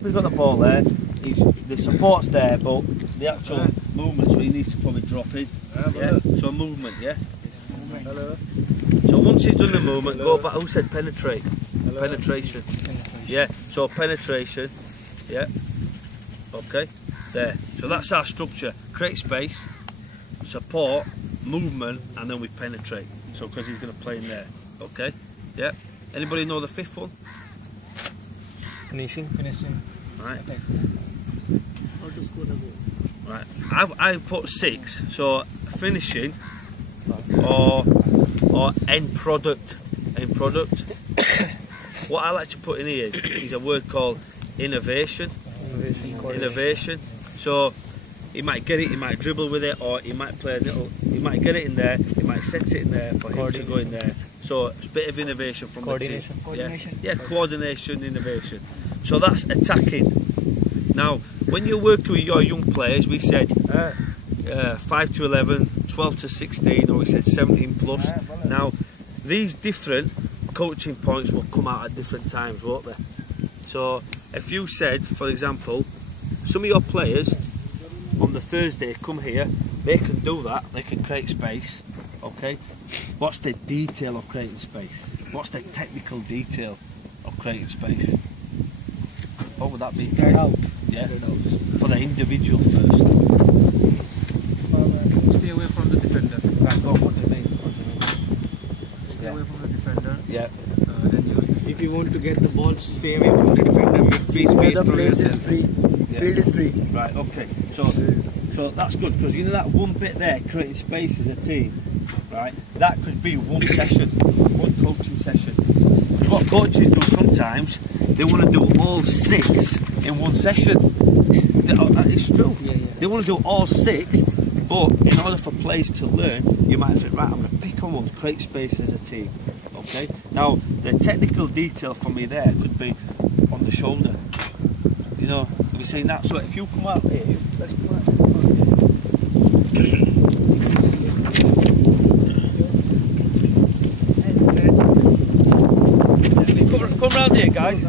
He's got the ball there, the support's there, but the actual movement, so he needs to probably drop in. Yeah? So movement, yeah? Hello. So once he's done the movement, go back. Who said penetrate? Hello. Penetration. Yeah, so penetration, yeah. Okay, there. So that's our structure. Create space, support, movement, and then we penetrate. So because he's going to play in there. Okay, yeah. Anybody know the fifth one? Finishing. Right. How to score the goal? Right. I put 6. So finishing or end product. End product. What I like to put in here is a word called innovation. Innovation. So he might get it, he might dribble with it, or he might play a little. He might get it in there. He might set it in there for him to go in there. So it's a bit of innovation from the team. Yeah, coordination, innovation. So that's attacking. Now, when you're working with your young players, we said 5 to 11, 12 to 16, or we said 17 plus. Now, these different coaching points will come out at different times, won't they? So, if you said, for example, some of your players on the Thursday come here, they can do that, they can create space, okay? What's the detail of creating space? What's the technical detail of creating space? What would that be? Spread out. Yeah. Spread out. For the individual first. Stay away from the defender. Right, go on, what do you mean? Stay away from the defender. Yeah. Then use this. If you want to get the ball, stay away from the defender. Make free space. The place is free. Yeah. Field is free. Right, okay. So that's good, because you know that one bit there, creating space as a team, right? That could be one session, one coaching session. What coaches do sometimes, they want to do all 6 in one session. It's true. Yeah. They want to do all 6, but in order for players to learn, you might think, right, I'm going to pick on one, create space as a team. Okay. Now the technical detail for me there could be on the shoulder. You know, we've seen that. So if you come out here, let's come out. Come round here, guys.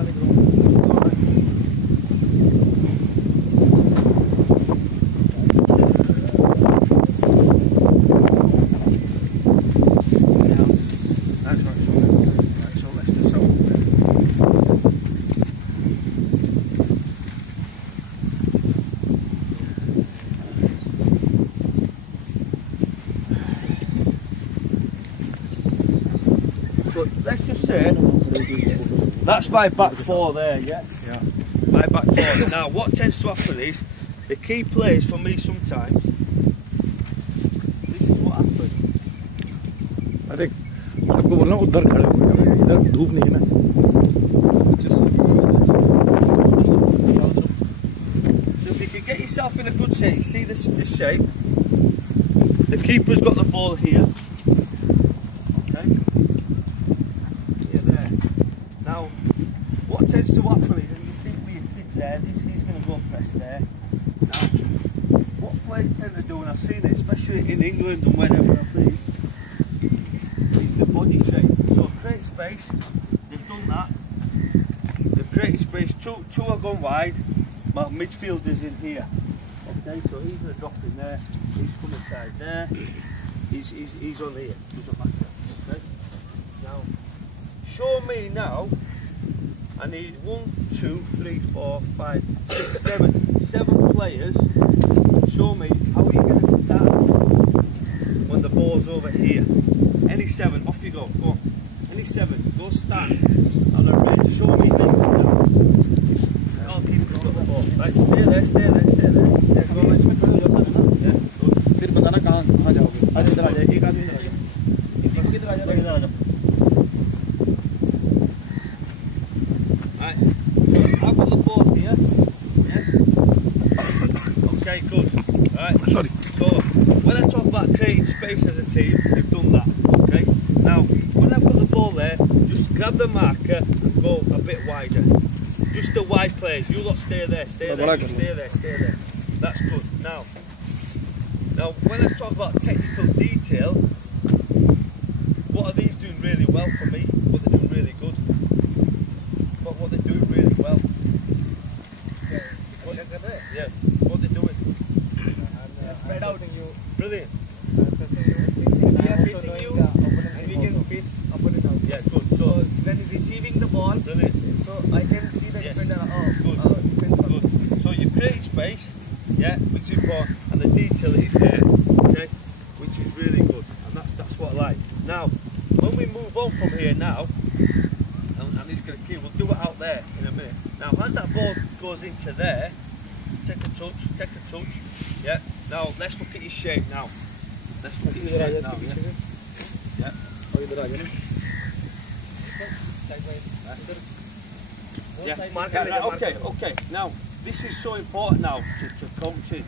Let's just say that's my back 4 there, yeah? Yeah. My back 4. Now, what tends to happen is the key players for me sometimes. This is what happens. I think सबको बोलना उधर खड़े हो जाओ, इधर धूप नहीं है ना. So if you can get yourself in a good shape, you see this shape. The keeper's got the ball here. What tends to happen is, and you see with your kids there, he's going to go press there. Now, what players tend to do, and I've seen it, especially in England and wherever I've been, is the body shape. So create space, they've done that. They've created space, two are gone wide, my midfielder's in here. Okay, so he's going to drop in there, he's come inside there, he's on here, doesn't matter. Okay, now, show me now. I need 1, 2, 3, 4, 5, 6, 7 players. Show me how are you going to stand when the ball's over here. Any 7, off you go. Go on. Any 7, go stand on the ridge. Show me how you can stand. I'll keep got the ball. Right, stay there. Yeah, go. Yeah, good. फिर बताना कहाँ जाओगे. आज इधर आ जाए. एक आदमी इधर आ जाए. किधर आ जाए. इधर आ जाओ. Right, so I've got the ball here, yeah? Okay, good. Right, Sorry. So when I talk about creating space as a team, they've done that, okay? Now, when I've got the ball there, just grab the marker and go a bit wider. Just the wide players, you lot stay there, stay there. That's good. Now when I talk about technical detail, what are these doing really well for me? What they're doing really good? What they're doing really well Yeah. What they're doing. Spread out. Brilliant. We are facing you and we can face opponent out. Yeah, good. So when receiving the ball, Brilliant. so I can see the Yeah. defender. Good. Defender. Good. So you create space, yeah, which is important, and the detail is there, okay, which is really good, and that's what I like. Now, when we move on from here now, and it's going to keep, we'll do it out there in a minute. Now, as that ball goes into there, take a touch, yeah. Now, let's look at your shape now. Let's look at your shape now, yeah. Yeah. Okay. Now, this is so important now to coaching.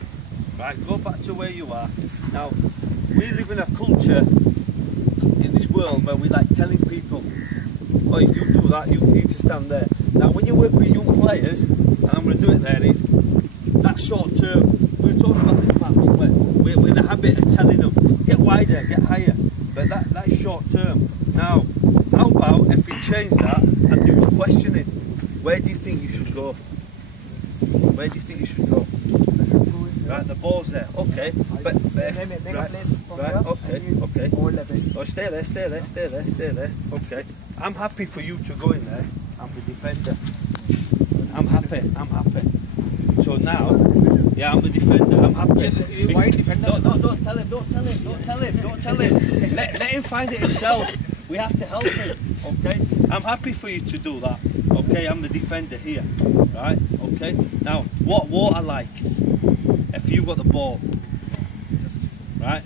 Right, go back to where you are. Now, we live in a culture in this world where we like telling people, oh, if you do that, you need to stand there. Now, when you work with young players, and I'm going to do it there, is that short term. We were talking about this part, we're in the habit of telling them, get wider, get higher. But that's short term. Now, how about if we change that and do questioning? Where do you think you should go? Where do you think you should go? Right, the ball's there. Okay, but right, okay. Oh, stay there. Okay, I'm happy for you to go in there. I'm the defender. I'm happy. So now, yeah, I'm the defender. I'm happy. Why defender? Don't tell him. Let him find it himself. We have to help him. Okay, I'm happy for you to do that. Okay, I'm the defender here. Right. Okay. Now, what I like. If you've got the ball, right,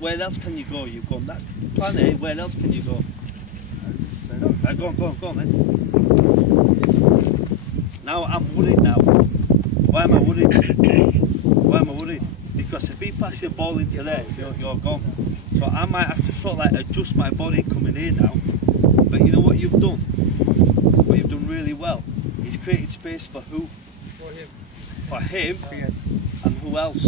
where else can you go? You've gone that plan A, where else can you go? Right, go on then. Now I'm worried now. Why am I worried? Because if he passes your ball into there, you're gone. So I might have to sort of like adjust my body coming here now. But you know what you've done? What you've done really well is created space for who? For him. Yes. And who else?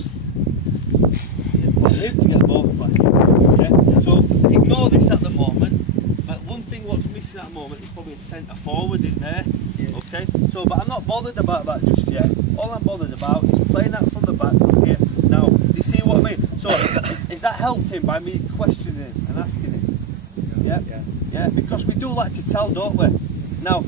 For him to get the ball back. Okay? So ignore this at the moment. But one thing what's missing at the moment is probably a centre forward in there. Yeah. Okay? So, but I'm not bothered about that just yet. All I'm bothered about is playing that from the back from here. Now, do you see what I mean? So, is that helped him by me questioning him and asking him? Yeah. Because we do like to tell, don't we? Now,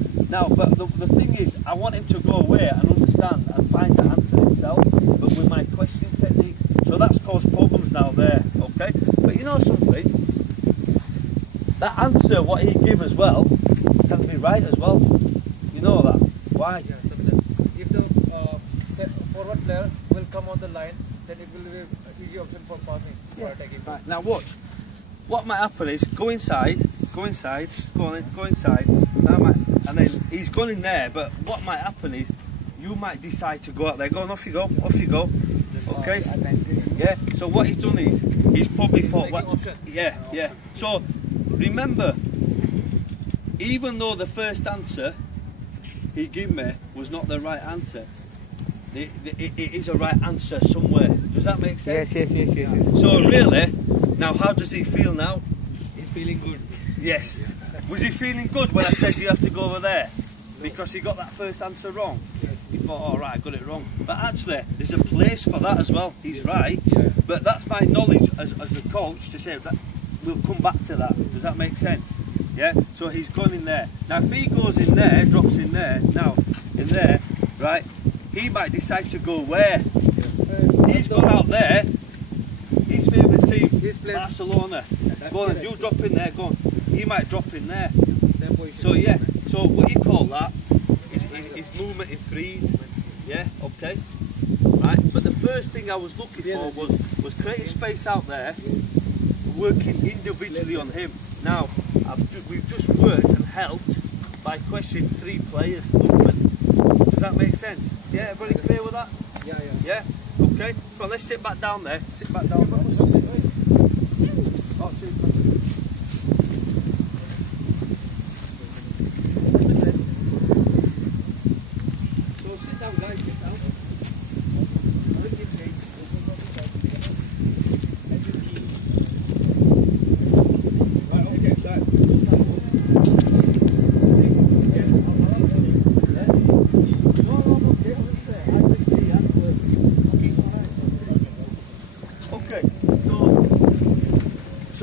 but the thing is, I want him to go away and understand and find the answer himself, but with my questioning techniques. So that's caused problems now there, okay? But you know something? That answer, what he gave as well, can be right as well. You know that? Why? Yeah, if the forward player will come on the line, then it will be an easy option for passing, for attacking. Right, now watch. What might happen is, go inside, go inside, and then he's gone in there, but what might happen is, you might decide to go out there, off you go, okay? Yeah, so what he's done is, he's probably thought, yeah. So, remember, even though the first answer he gave me was not the right answer, it is a right answer somewhere. Does that make sense? Yes. So really, now how does he feel now? He's feeling good. Yes. Was he feeling good when I said you have to go over there? Because he got that first answer wrong? Yes. He thought, all right, I got it wrong. But actually, there's a place for that as well. He's right. Yeah. But that's my knowledge as a coach to say that we'll come back to that. Does that make sense? Yeah? So he's gone in there. Now if he goes in there, drops in there, right, he might decide to go where? He's gone out there, his favourite team, Barcelona. Go on, you drop in there, go on. He might drop in there. So yeah, so what you call that is movement in threes. Yeah, okay. Right, but the first thing I was looking for was creating space out there, working individually on him. Now, we've just worked and helped by questioning 3 players. Does that make sense? Yeah, everybody clear with that? Yeah? Okay. Well, let's sit back down there. Sit back down there. So sit down, guys, sit down.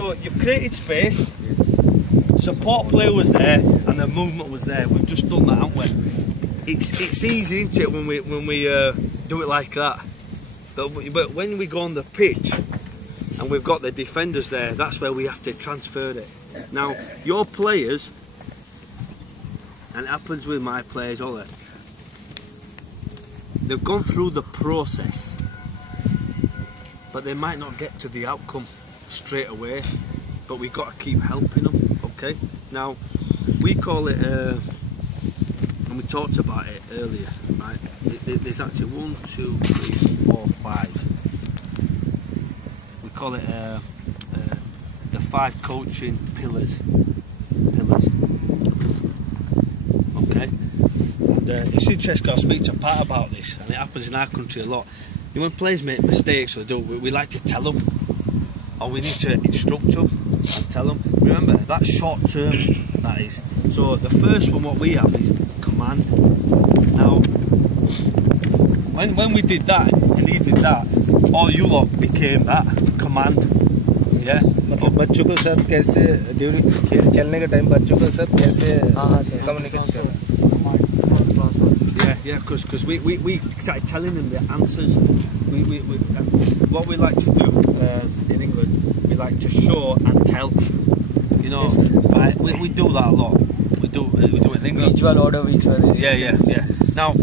So you've created space. Support play was there, and the movement was there. We've just done that, haven't we? It's easy, isn't it, when we do it like that? But when we go on the pitch and we've got the defenders there, that's where we have to transfer it. Now, your players, and it happens with my players, all that, they've gone through the process, but they might not get to the outcome straight away. But we've got to keep helping them. Okay. Now, we call it, and we talked about it earlier, right? There's actually 1, 2, 3, 4, 5. We call it the 5 coaching pillars. Okay. And it's interesting. I speak to Pat about this, and it happens in our country a lot. You know, when players make mistakes, we like to tell them, or we need to instruct them and tell them. Remember, that's short term, that is. So the first one what we have is command. Now, when we did that and he did that, all you lot became that command. Yeah. मतलब बच्चों को सब कैसे during खेल चलने के time बच्चों को सब कैसे कम्युनिकेट करना. Yeah, because we started telling them the answers. What we like to do in England, we like to show and tell. You know, right? We do that a lot. We do it in England. Visual order, visual. Yeah. Now,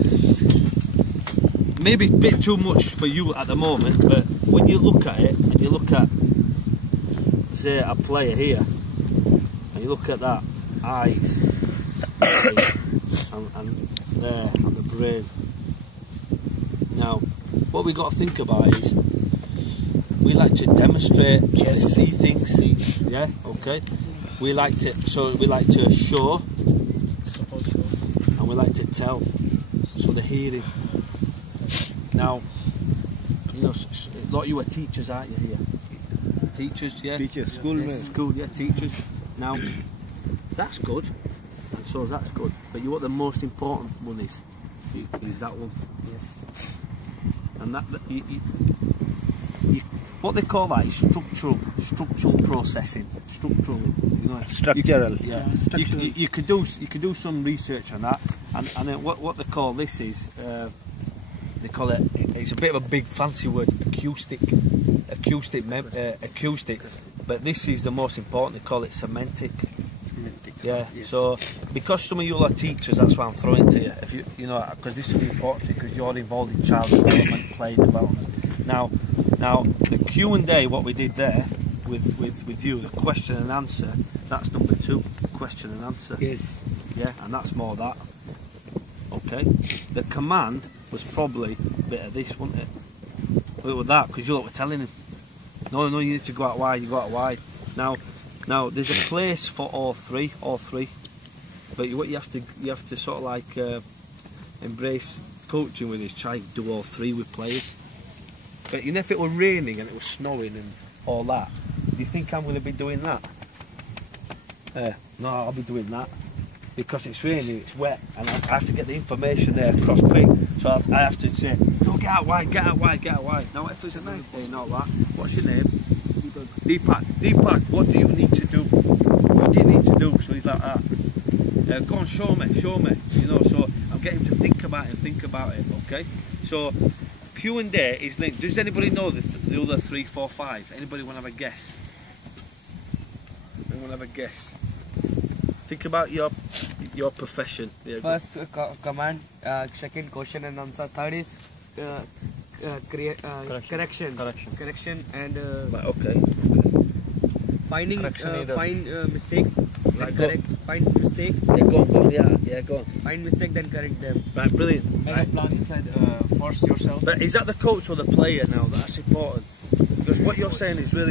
maybe a bit too much for you at the moment, but when you look at it, and you look at, say, a player here, and you look at that, eyes, and there, and the brain. Now, what we got to think about is, we like to demonstrate, see things. Yeah, okay. We like to show, and we like to tell. So the hearing. Now, you know, a lot of you are teachers, aren't you here? Teachers, yeah. Teachers, School, yeah, teachers. Now, that's good, and so that's good. But you know what the most important one is? See, is that one. Yes. And that what they call that is structural processing. Structural, you know. Structural. You could do some research on that, and then what they call this is they call it. It's a bit of a big fancy word, acoustic. But this is the most important. They call it semantic. Yeah. Yes. So because some of you are teachers, that's why I'm throwing it to you. If you know, because this will be important because you're involved in child development, play development. Now the Q&A, what we did there with you, the question and answer, that's number 2, question and answer. Yes. Yeah, and that's more that. Okay. The command was probably a bit of this, wasn't it? Look at that, because you lot were telling him, no, you need to go out wide. You go out wide. Now there's a place for all three. But what you have to sort of like embrace coaching with is try to do all 3 with players. But you know, if it were raining and it was snowing and all that, do you think I'm going to be doing that? No, I'll be doing that because it's raining, it's wet, and I have to get the information there across quick. So I have to say, no, get out wide. Now, if it's a nice day and all that, what's your name? Deepak, what do you need to do? What do you need to do? So he's like that. Go on, show me. You know, so I'm getting to think about it. Okay. So Q&A is linked. Does anybody know the other 3, 4, 5? Anybody want to have a guess? Anyone have a guess? Think about your profession. Yeah, First command, second question and answer. Third is correction, and right, okay. find mistakes. Right, Correct. Find mistake. Yeah, go on. Yeah, go on. Find mistake, then correct them. Right, brilliant. Make a plan inside. Force yourself. But is that the coach or the player now? That's important. Because what you're saying is really